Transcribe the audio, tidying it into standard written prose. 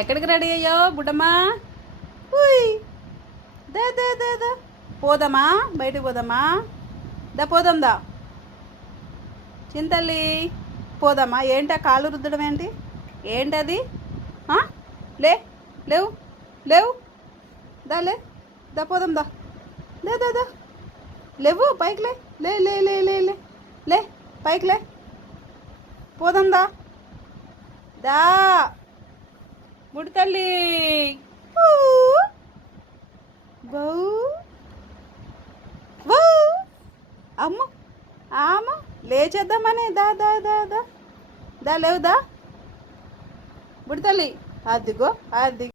ఎక్కడికి రెడీ అయ్యో బుడ్డమ్మా? ఉయ్ దా దా దా దా పోదామా? బయటకు పోదామా? దా పోదాం దా. చింతల్లి పోదామా? ఏంటా కాళ్ళు రుద్దడం ఏంటి? ఏంటది? లే లేవు లేవు దా లే దా పోదాం దా. దా దా దా లేవు పైకి లే లే లే లే లే లే లే పైకి లే పోదాం దా. దా బుడతల్లి బౌ బౌ అమ్మ ఆమ లేచేద్దామని దా దా దా దా దా లేవు దా బుడతల్లి. అదిగో అది